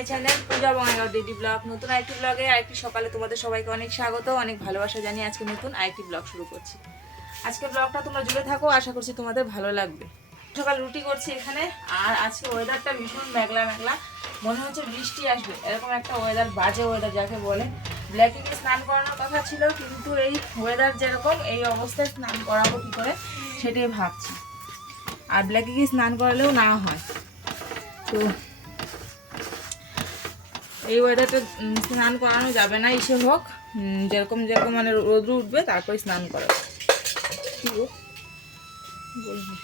My channel Puja Bongaigaon daily vlog. নতুন আরেকটি ব্লগে আরেকটি সকালে তোমাদের সবাইকে অনেক স্বাগত, অনেক ভালোবাসা জানিয়ে আজকে নতুন আরেকটি ব্লগ শুরু করছি। আজকে ব্লগটা তোমরা জুড়ে থাকো, আশা করছি তোমাদের ভালো লাগবে। সকাল রুটি করছি এখানে, আর আজকে ওয়েদারটা ভীষণ মেঘলা মেঘলা। মনে হচ্ছে বৃষ্টি আসবে, এরকম একটা ওয়েদার বাজে ওয়েদার যাকে বলে। ব্ল্যাকিংয়ে স্নান করানোর কথা ছিল, কিন্তু এই ওয়েদার যেরকম, এই অবস্থায় স্নান করাবো কী করে সেটাই ভাবছি। আর ব্ল্যাকে গিয়ে স্নান করালেও না হয়। তো এই ওয়েদারটা স্নান করানো যাবে না, ইসে হোক। যেরকম যেরকম মানে রোদ্র উঠবে, তারপরে স্নান করাবো কি গো? বল না।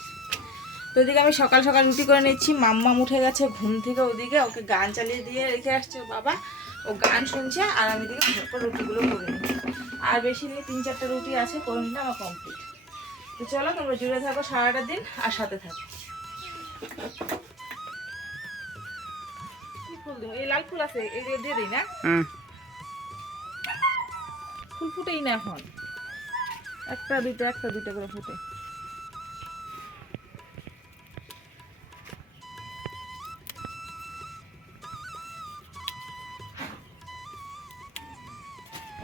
তো এদিকে আমি সকাল সকাল রুটি করে নিচ্ছি। মাম্মাম উঠে গেছে ঘুম থেকে ওদিকে, ওকে গান চালিয়ে দিয়ে রেখে আসছে বাবা। ও গান শুনছে আর আমি দিকে ঝটপট রুটিগুলো করে নিই আর বেশি নিয়ে তিন চারটা রুটি আছে, করে নিলে আমার কমপ্লিট তো চলো, তোমরা জুড়ে থাকো সারাটা দিন, আর সাথে থাকো। ফুল দেবো। এই লাল ফুল আছে দিয়ে দিই না? ফুল ফুটেই না এখন। একটা দুটো একটা দুটো করে ফুটে।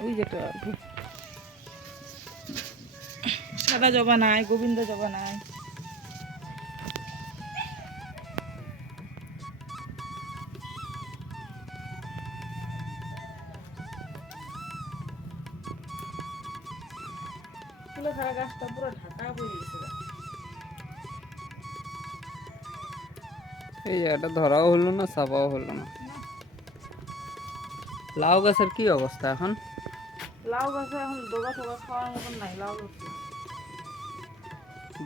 ওই যেটা সাদা জবা নাই গোবিন্দ জবা নাই। ফুলে সারা গাছটা পুরো ঢাকা পড়ে গেছে। গা। এই জায়গাটা ধরাও হলো না চাপাও হলো না। লাউ গাছের কি অবস্থা এখন? লাউ গাছে এখন ডোগা টোগা খাওয়ার মতন নাই লাউ গাছ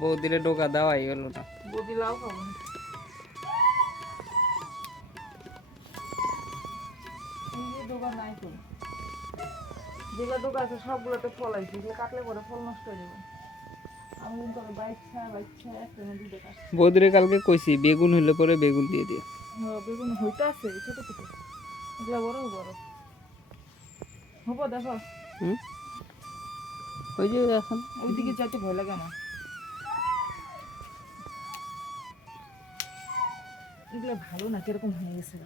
বৌদিরে ডোকা দেওয়াই হলো না। বদি লাউ খাব ডোগা নাই তো। যেগুলো ডোগা আছে সবগুলোতে ফল আছে এগুলো কাটলে পরে ফল নষ্ট হয়ে যাবে। আমি কিন্তু একটা দুটো কাটছি। বৌদিরে কালকে কইছি বেগুন হইলে পরে বেগুন দিয়ে দিও হ্যাঁ, বেগুন হইতে আছে ছোট ছোট। এগুলো বড় বড় হব দেখো। হুম? ওই যে এখন। ওইদিকে যাইতে ভয় লাগে আমার। এগুলো ভালো না কীরকম হয়ে গেছে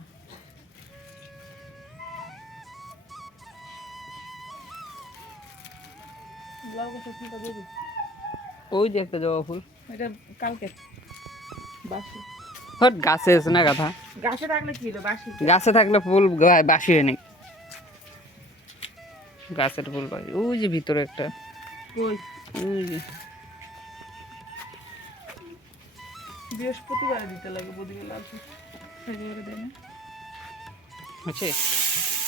গা। গাছের ফুলটা দিয়ে দিই। ওই যে একটা জবা ফুল। এটা কালকে। বাসি। হট গাছে আছে না কথা গাছে থাকলে কি হলো? বাসি। গাছে থাকলে ফুল বাসি হয় নাকি গাছের ফুল বাসি। ওই যে ভিতরে একটা। কই? ওই যে। বৃহস্পতিবার দিতে লাগে বদিকে লাল ফুল। দেয় না। আছে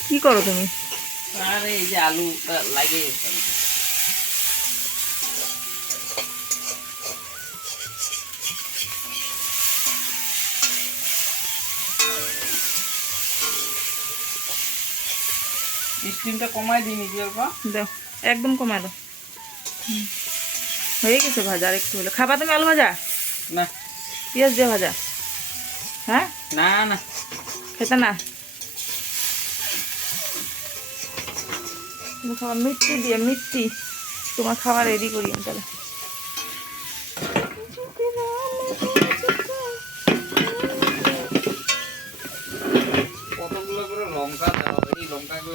কি করো তুমি? আরে এই যে আলু লাগিয়ে স্ক্রিনটা কমাই দিই নিজে অল্প দাও একদম কমাই দাও হয়ে গেছে ভাজা আর একটু হলে। খাবা তুমি আলু ভাজা? না। পেঁয়াজ দিয়ে ভাজা? হ্যাঁ? না না। খেতে না? তুমি খাবার মিষ্টি দিয়ে মিষ্টি। তোমার খাবার রেডি করি আমি তাহলে।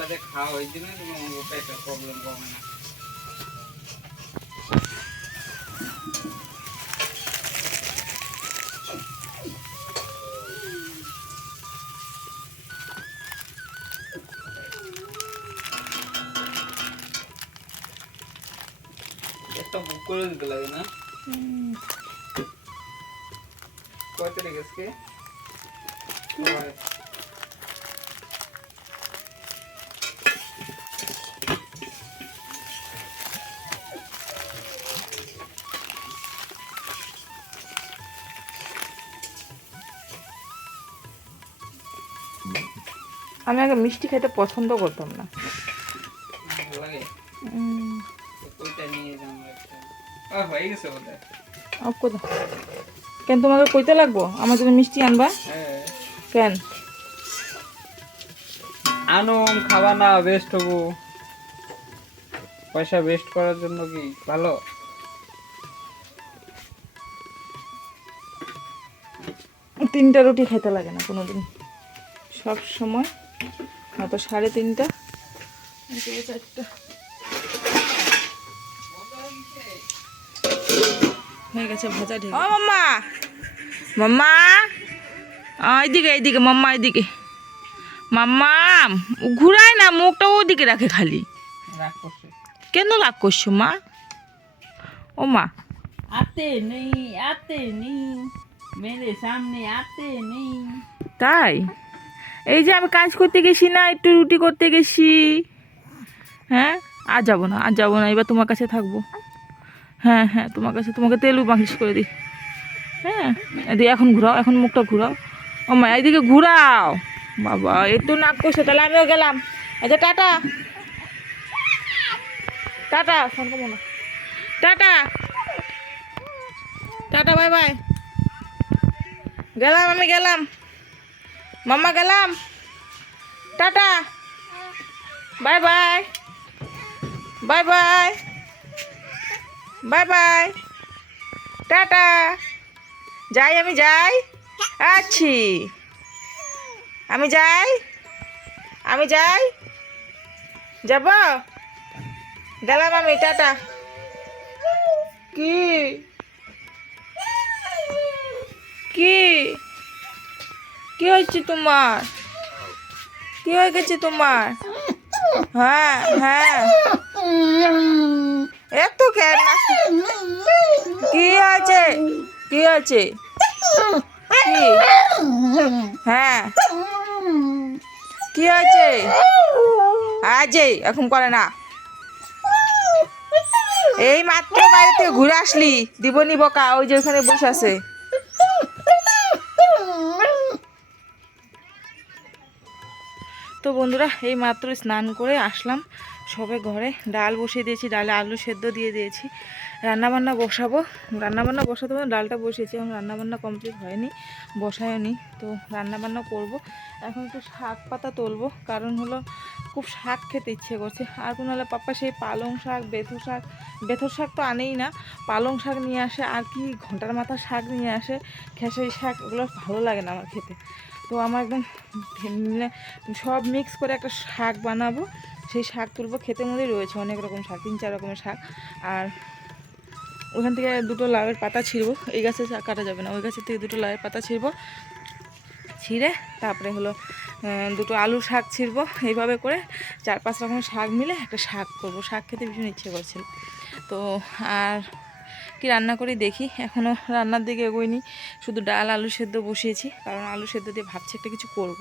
যে খাওয়া জন্য তোমার পেটের প্রবলেম কমে না। একটা বুক করে দিতে লাগে না? কয় তারিখ আজকে? আমি আগে মিষ্টি খেতে পছন্দ করতাম না। কেন তোমাকে কইতে লাগবো? আমার জন্য মিষ্টি আনবা? হ্যাঁ। কেন? আনম খাবা না বেস্ট হব। পয়সা ওয়েস্ট করার জন্য কি? ভালো? তিনটা রুটি খেতে লাগে না কোনোদিন। সব সময় সাড়ে তিনটা। চারটা ও মাম্মা! মাম্মা! ঘুরায় না মুখটা ওদিকে রাখে খালি। কেন রাগ করছ মা? ও মা। আতে নেই আতে নেই। মেরে সামনে আতে নেই। তাই? এই যে আমি কাজ করতে গেছি না, একটু রুটি করতে গেছি। হ্যাঁ? আর যাব না, আর যাব না, এবার তোমার কাছে থাকব। হ্যাঁ হ্যাঁ তোমার কাছে, তোমাকে তেলু মাখিস করে দিই। হ্যাঁ? এদিকে এখন ঘুরাও, এখন মুখটা ঘুরাও। ও মা এইদিকে ঘুরাও। বাবা একটু নাক করছে তাহলে আমিও গেলাম। আচ্ছা টাটা। টাটা, ফোন করব না। টাটা। Tata, bye bye. গেলাম, আমি গেলাম। মাম্মা গেলাম। Tata. Bye bye. Bye bye. Bye bye. Tata. যাই, আমি যাই। আছি। আমি যাই। আমি যাই। যাব? গেলাম আমি, টাটা। কি? কি? কি হয়েছে তোমার? কি হয়ে গেছে তোমার? হ্যাঁ হ্যাঁ। এত কেন কি আছে কি আছে হ্যাঁ। কি আছে আজই এখন করে না। এই মাত্র বাড়িতে ঘুরে আসলি দিব নি বকা, ওই যে ওখানে বসে আছে। তো বন্ধুরা, এই মাত্র স্নান করে আসলাম সবে ঘরে। ডাল বসিয়ে দিয়েছি, ডালে আলু সেদ্ধ দিয়ে দিয়েছি। রান্নাবান্না বসাবো। রান্নাবান্না বসাতে হবে ডালটা বসিয়েছি, এখন রান্নাবান্না কমপ্লিট হয়নি বসায়নি তো রান্নাবান্না করব। এখন একটু শাক পাতা তুলবো, কারণ হলো খুব শাক খেতে ইচ্ছে করছে। আর কোনো হলে পাপ্পা সেই পালং শাক বেথু শাক, বেথর শাক তো আনেই না। পালং শাক নিয়ে আসে, আর কি ঘণ্টার মাথা শাক নিয়ে আসে, খেসারি শাক, এগুলো ভালো লাগে না আমার খেতে। তো আমার একদম সব মিক্স করে একটা শাক বানাবো। সেই শাক তুলবো খেতে মধ্যে রয়েছে অনেক রকম শাক, তিন চার রকমের শাক। আর ওখান থেকে দুটো লাউয়ের পাতা ছিঁড়বো, এই গাছে কাটা যাবে না, ওই গাছের থেকে দুটো লাউয়ের পাতা ছিঁড়বো। ছিঁড়ে তারপরে হলো দুটো আলু শাক ছিঁড়বো, এইভাবে করে চার পাঁচ রকমের শাক মিলে একটা শাক করব। শাক খেতে ভীষণ ইচ্ছে করছিল। তো আর কি রান্না করি দেখি। এখনও রান্নার দিকে এগোয়নি শুধু ডাল, আলু সেদ্ধ বসিয়েছি। কারণ আলু সেদ্ধ দিয়ে ভাবছি একটা কিছু করব।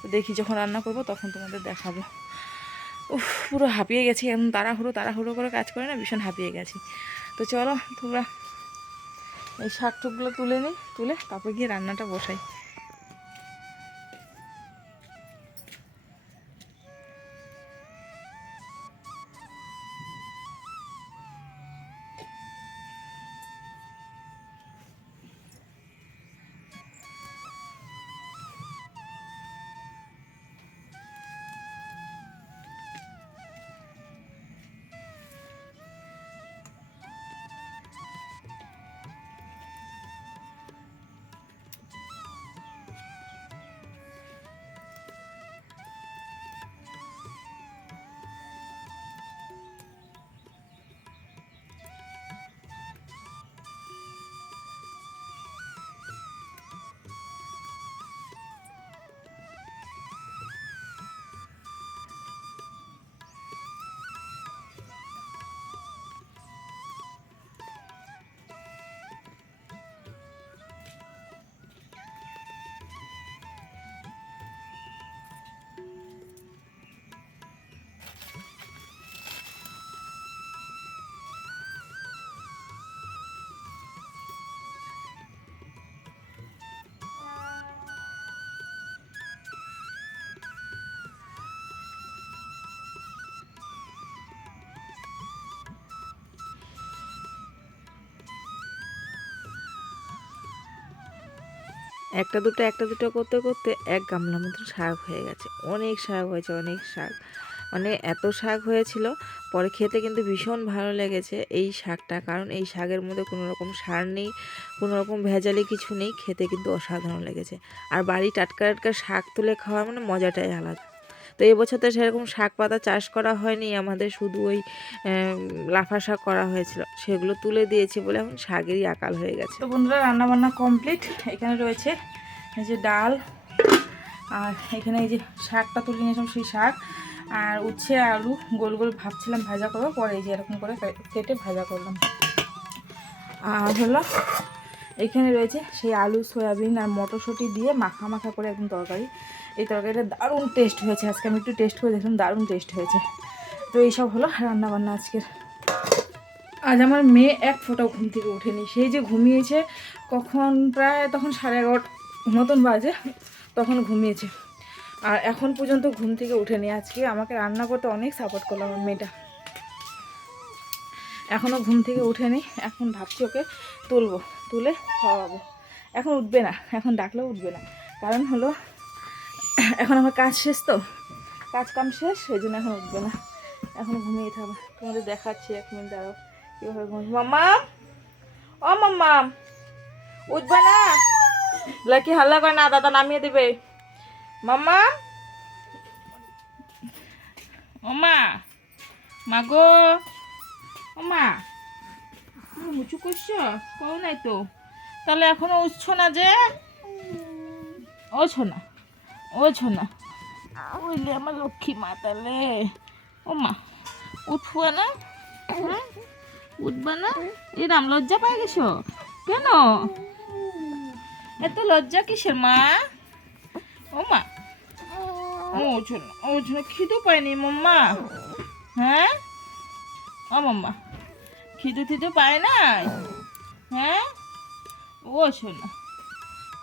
তো দেখি যখন রান্না করব তখন তোমাদের দেখাবো। উফ, পুরো হাঁপিয়ে গেছি। এখন তাড়াহুড়ো তাড়াহুড়ো করে কাজ করে না, ভীষণ হাঁপিয়ে গেছি। তো চলো তোমরা এই শাক টুকগুলো তুলে নিই তুলে তারপর গিয়ে রান্নাটা বসাই। একটা দুটো একটা দুটো করতে করতে এক গামলা মতন শাক হয়ে গেছে। অনেক শাক হয়েছে, অনেক শাক। মানে এত শাক হয়েছিল, পরে খেতে কিন্তু ভীষণ ভালো লেগেছে এই শাকটা। কারণ এই শাকের মধ্যে কোনো রকম সার নেই, কোনো রকম ভেজালি কিছু নেই, খেতে কিন্তু অসাধারণ লেগেছে। আর বাড়ি টাটকা টাটকা শাক তুলে খাওয়া মানে মজাটাই আলাদা। তো এবছর তো সেরকম শাক পাতা চাষ করা হয়নি, আমাদের শুধু ওই লাফা শাক করা হয়েছিল। সেগুলো তুলে দিয়েছি বলে এখন শাকেরই আকাল হয়ে গেছে। তো বন্ধুরা রান্না বান্না কমপ্লিট এখানে রয়েছে এই যে ডাল, আর এখানে এই যে শাকটা তুলে নিয়েছিলাম সেই শাক। আর উচ্ছে, আলু, গোল গোল ভাবছিলাম ভাজা করব, পরে এই যে এরকম করে কেটে ভাজা করলাম। আর হলো এখানে রয়েছে সেই আলু, সয়াবিন আর মটরশুঁটি দিয়ে মাখা মাখা করে একদম তরকারি। এই তরকারিটা দারুণ টেস্ট হয়েছে আজকে। আমি একটু টেস্ট করে দেখলাম, দারুণ টেস্ট হয়েছে। তো এইসব হলো রান্না বান্না আজকের। আজ আমার মেয়ে এক ফোঁটাও ঘুম থেকে ওঠেনি। সেই যে ঘুমিয়েছে, কখন প্রায় তখন সাড়ে এগারোটা মতন বাজে, তখন ঘুমিয়েছে। আর এখন পর্যন্ত ঘুম থেকে ওঠেনি। আজকে আমাকে রান্না করতে অনেক সাপোর্ট করল আমার মেয়েটা। এখনও ঘুম থেকে ওঠেনি এখন ভাবছি ওকে তুলবো, তুলে খাওয়াবো। এখন উঠবে না, এখন ডাকলেও উঠবে না। কারণ হলো, এখন আমার কাজ শেষ তো, কাজ কাম শেষ, সেই জন্য এখন উঠবে না। এখন ঘুমিয়ে থাকবে, তোমাদের দেখাচ্ছি এক মিনিট দাঁড়াও কীভাবে ঘুম মাম্মা! ও মাম্মা! উঠবে না? লাকি হাল্লা করে না, দাদা নামিয়ে দেবে। মাম্মা! ও মা মা উঁচু করছ? কও নাই তো। তাহলে এখনও উঠছো না যে? ও ছোনা ও ছোনা ওইলে আমার লক্ষ্মী মা তাহলে। ও মা উঠবো না? হ্যাঁ? উঠবা না? এই রাম লজ্জা পাই গেছো? কেন? এত লজ্জা কিসের মা? ও মা ও ছোনা ও ছোনা খিদে পায়নি মাম্মা। হ্যাঁ? ও মাম্মা খিদে খিদে পায় নাই হ্যাঁ ও শোনা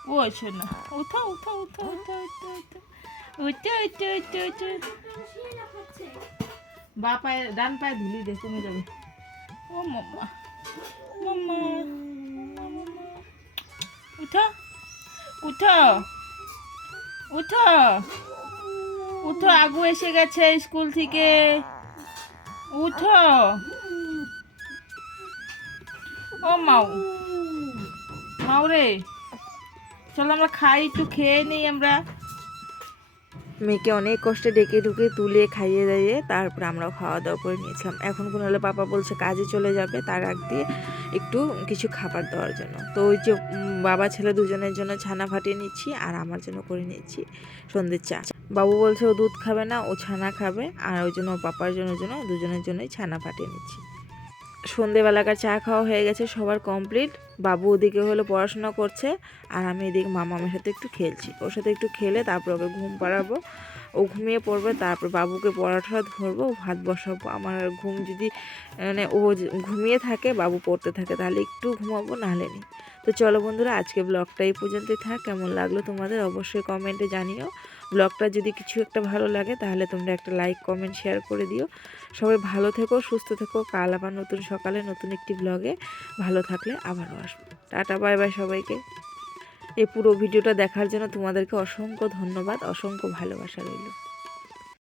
ও শোনা উঠো উঠো উঠো উঠো উঠো উঠো উঠো উঠো উঠো উঠো বা পায়ে ডান পায়ে ধুলি দে কমে যাবে ও মাম্মা মাম্মা। উঠো উঠো উঠো উঠো আগু এসে গেছে স্কুল থেকে উঠো। ও মাউ। মাউ রে চলো আমরা খাই, একটু খেয়ে নিই আমরা। মেয়েকে অনেক কষ্টে ডেকে ঢুকে তুলে খাইয়ে দাইয়ে তারপর আমরা খাওয়া দাওয়া করে নিয়েছিলাম। এখন কোনো হলে বাবা বলছে কাজে চলে যাবে, তার আগ দিয়ে একটু কিছু খাবার দেওয়ার জন্য। তো ওই যে বাবা, ছেলে দুজনের জন্য ছানা ফাটিয়ে নিচ্ছি আর আমার জন্য করে নিচ্ছি সন্ধ্যের চা। বাবু বলছে ও দুধ খাবে না, ও ছানা খাবে আর ওই জন্য ওর পাপার জন্য জন্য দুজনের জন্যই ছানা ফাটিয়ে নিচ্ছি। সন্ধেবেলাকার চা খাওয়া হয়ে গেছে, সবার কমপ্লিট বাবু ওদিকে হলো পড়াশোনা করছে আর আমি এদিকে মামামের সাথে একটু খেলছি। ওর সাথে একটু খেলে তারপর ওকে ঘুম পাড়াবো। ও ঘুমিয়ে পড়বে, তারপর বাবুকে পড়াটা ধরবো, ভাত বসাবো। আমার ঘুম যদি মানে ও ঘুমিয়ে থাকে, বাবু পড়তে থাকে, তাহলে একটু ঘুমাবো, নাহলে নেই। তো চলো বন্ধুরা, আজকে ব্লগটা এই পর্যন্তই থাক। কেমন লাগল তোমাদের অবশ্যই কমেন্টে জানিও। ব্লগটা যদি কিছু একটা ভালো লাগে, তাহলে তোমরা একটা লাইক, কমেন্ট, শেয়ার করে দিও। সবাই ভালো থেকো, সুস্থ থেকো। কাল আবার নতুন সকালে নতুন একটি ব্লগে ভালো থাকলে আবারও আসব। টাটা, বাই বাই সবাইকে। এই পুরো ভিডিওটা দেখার জন্য তোমাদেরকে অসংখ্য ধন্যবাদ অসংখ্য ভালোবাসা রইল।